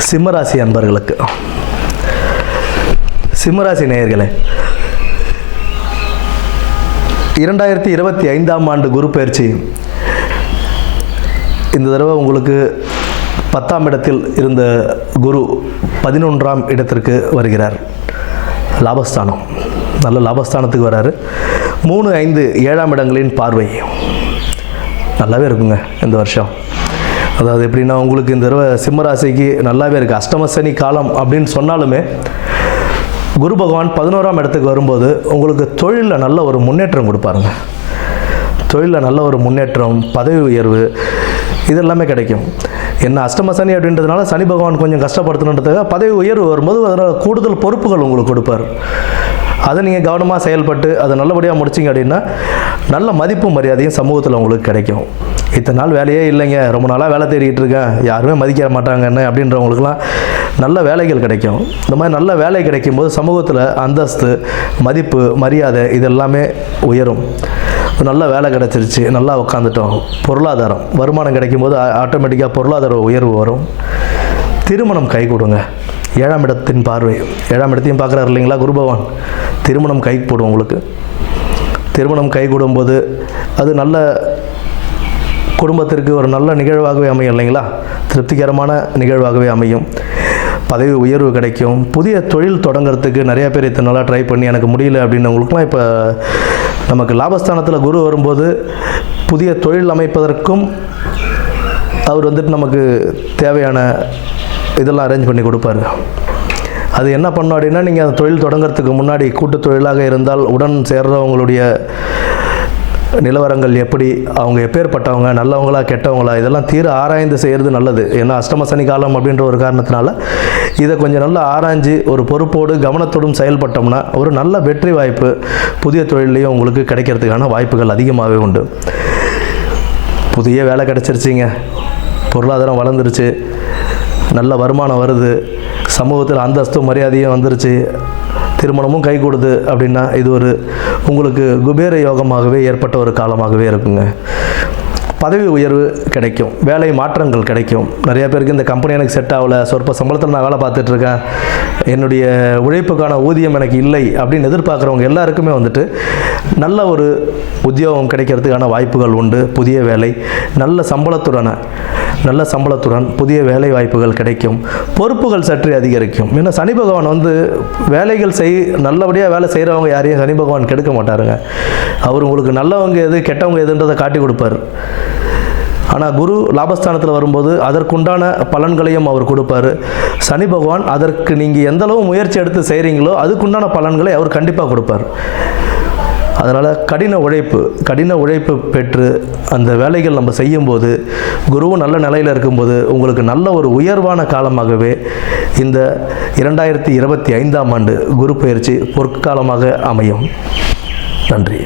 சிம்மராசி அன்பர்களுக்கு, சிம்மராசி நேயர்களே, 2025ஆம் ஆண்டு குரு பயிற்சி இந்த தடவை உங்களுக்கு 10ஆம் இடத்தில் இருந்த குரு 11ஆம் இடத்திற்கு வருகிறார். லாபஸ்தானம், நல்ல லாபஸ்தானத்துக்கு வராரு. 3, 5, 7ஆம் இடங்களின் பார்வை நல்லாவே இருக்குங்க இந்த வருஷம். அதாவது எப்படின்னா, உங்களுக்கு இந்த தடவை சிம்மராசிக்கு நல்லாவே இருக்குது. அஷ்டம சனி காலம் அப்படின்னு சொன்னாலுமே குரு பகவான் 11ஆம் இடத்துக்கு வரும்போது உங்களுக்கு தொழிலில் நல்ல ஒரு முன்னேற்றம் கொடுப்பாருங்க. தொழிலில் நல்ல ஒரு முன்னேற்றம், பதவி உயர்வு இதெல்லாமே கிடைக்கும். என்ன அஷ்டம சனி அப்படின்றதுனால சனி பகவான் கொஞ்சம் கஷ்டப்படுத்தணுன்றதுக்காக பதவி உயர்வு வரும்போது அதனால் கூடுதல் பொறுப்புகள் உங்களுக்கு கொடுப்பார். அதை நீங்கள் கவனமாக செயல்பட்டு அதை நல்லபடியாக முடிச்சிங்க அப்படின்னா நல்ல மதிப்பு மரியாதையும் சமூகத்தில் உங்களுக்கு கிடைக்கும். இத்தனை நாள் வேலையே இல்லைங்க, ரொம்ப நாளாக வேலை தேடிக்கிட்டு இருக்கேன், யாருமே மதிக்க மாட்டாங்கன்னு அப்படின்றவங்களுக்குலாம் நல்ல வேலைகள் கிடைக்கும். இந்த மாதிரி நல்ல வேலை கிடைக்கும் போது சமூகத்தில் அந்தஸ்து, மதிப்பு, மரியாதை இதெல்லாமே உயரும். நல்ல வேலை கிடச்சிருச்சு, நல்லா உட்காந்துட்டோம், பொருளாதாரம் வருமானம் கிடைக்கும் போது ஆட்டோமேட்டிக்காக பொருளாதார உயர்வு வரும். திருமணம் கை கொடுங்க. 7ஆம் இடத்தின் பார்வை, 7ஆம் இடத்தையும் பார்க்குறாரு இல்லைங்களா குரு பகவான். திருமணம் கை போடும் உங்களுக்கு. திருமணம் கை கூடும்போது அது நல்ல குடும்பத்திற்கு ஒரு நல்ல நிகழ்வாகவே அமையும் இல்லைங்களா, திருப்திகரமான நிகழ்வாகவே அமையும். பதவி உயர்வு கிடைக்கும். புதிய தொழில் தொடங்கிறதுக்கு நிறைய பேர் இத்தனை நாளாக ட்ரை பண்ணி எனக்கு முடியல அப்படின்னவங்களுக்குலாம் இப்போ நமக்கு லாபஸ்தானத்தில் குரு வரும்போது புதிய தொழில் அமைப்பதற்கும் அவர் வந்துட்டு நமக்கு தேவையான இதெல்லாம் அரேஞ்ச் பண்ணி கொடுப்பாரு. அது என்ன பண்ணோம் அப்படின்னா, நீங்கள் அந்த தொழில் தொடங்கிறதுக்கு முன்னாடி கூட்டு தொழிலாக இருந்தால் உடன் சேர்றவங்களுடைய நிலவரங்கள் எப்படி, அவங்க எப்பேற்பட்டவங்க, நல்லவங்களா கெட்டவங்களா, இதெல்லாம் தீர ஆராய்ந்து செய்கிறது நல்லது. ஏன்னா அஷ்டம சனி காலம் அப்படின்ற ஒரு காரணத்தினால இதை கொஞ்சம் நல்லா ஆராய்ஞ்சு ஒரு பொறுப்போடு கவனத்தோடும் செயல்பட்டோம்னா ஒரு நல்ல வெற்றி வாய்ப்பு புதிய தொழிலையும் உங்களுக்கு கிடைக்கிறதுக்கான வாய்ப்புகள் அதிகமாகவே உண்டு. புதிய வேலை கிடச்சிருச்சிங்க, பொருளாதாரம் வளர்ந்துருச்சு, நல்ல வருமானம் வருது, சமூகத்தில் அந்தஸ்து மரியாதையும் வந்துருச்சு, திருமணமும் கை கொடுது அப்படின்னா இது ஒரு உங்களுக்கு குபேர யோகமாகவே ஏற்பட்ட ஒரு காலமாகவே இருக்குங்க. பதவி உயர்வு கிடைக்கும், வேலை மாற்றங்கள் கிடைக்கும். நிறைய பேருக்கு இந்த கம்பெனி எனக்கு செட் ஆகலை, சொற்ப சம்பளத்தில் நான் வேலை பார்த்துட்ருக்கேன், என்னுடைய உழைப்புக்கான ஊதியம் எனக்கு இல்லை அப்படின்னு எதிர்பார்க்குறவங்க எல்லாருக்குமே வந்துட்டு நல்ல ஒரு உத்தியோகம் கிடைக்கிறதுக்கான வாய்ப்புகள் உண்டு. புதிய வேலை, நல்ல சம்பளத்துடன் புதிய வேலை வாய்ப்புகள் கிடைக்கும். பொறுப்புகள் சற்று அதிகரிக்கும். ஏன்னா சனி பகவான் வந்து வேலைகள் நல்லபடியாக வேலை செய்கிறவங்க யாரையும் சனி பகவான் கெடுக்க மாட்டாருங்க. அவர் உங்களுக்கு நல்லவங்க எது கெட்டவங்க எதுன்றதை காட்டி கொடுப்பார். ஆனால் குரு லாபஸ்தானத்தில் வரும்போது அதற்குண்டான பலன்களையும் அவர் கொடுப்பார். சனி பகவான் அதற்கு நீங்கள் எந்தளவு முயற்சி எடுத்து செய்கிறீங்களோ அதுக்குண்டான பலன்களை அவர் கண்டிப்பாக கொடுப்பார். அதனால் கடின உழைப்பு பெற்று அந்த வேலைகள் நம்ம செய்யும்போது குருவும் நல்ல நிலையில் இருக்கும்போது உங்களுக்கு நல்ல ஒரு உயர்வான காலமாகவே இந்த 2025ஆம் ஆண்டு குரு பயிற்சி பொற்காலமாக அமையும். நன்றி.